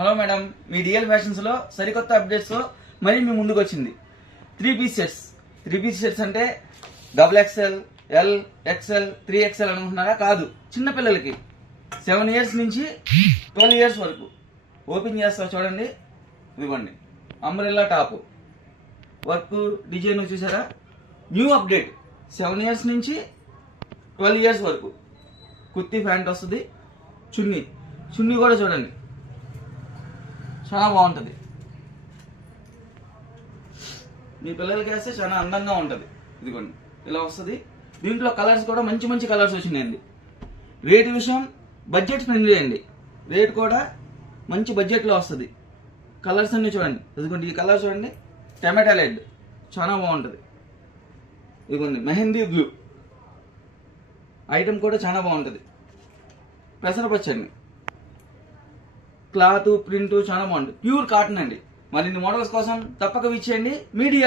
Hello madam, మీ DL fashions లో సరికొత్త updates తో మరి మీ ముందుకు వచ్చింది. 3 పీస్ సెట్స్ అంటే XXL, L, XL, 3XL అనుకుంటున్నారా? కాదు, చిన్న పిల్లలకి 7 years నుంచి 12 years వరకు. ఓపెన్ చేస్తా చూడండి, ఇవ్వండి. అంబ్రెల్లా టాప్ వర్క్ డిజైన్ చూసారా? New update. 7 years నుంచి 12 years వరకు. కుర్తీ ప్యాంట్ వస్తుంది. చున్నీ కూడా చూడండి, చాలా బాగుంటుంది. మీ పిల్లలకి వేస్తే చాలా అందంగా ఉంటుంది. ఇదిగోండి, ఇలా వస్తుంది. దీంట్లో కలర్స్ కూడా మంచి కలర్స్ వచ్చినాయండి. రేట్ విషయం బడ్జెట్ ఫ్రెండ్లీ అండి. రేట్ కూడా మంచి బడ్జెట్లో వస్తుంది. కలర్స్ అన్ని చూడండి. ఇదిగోండి, ఈ కలర్ చూడండి, టమాటా రెడ్, చాలా బాగుంటుంది. ఇదిగోండి, మెహందీ బ్లూ ఐటమ్ కూడా చాలా బాగుంటుంది. పెసరపచ్చండి, క్లాత్ ప్రింట్ చాలా బాగుంటుంది. ప్యూర్ కాటన్ అండి. మరిన్ని మోడల్స్ కోసం తప్పక విచ్చేయండి. మీడియల్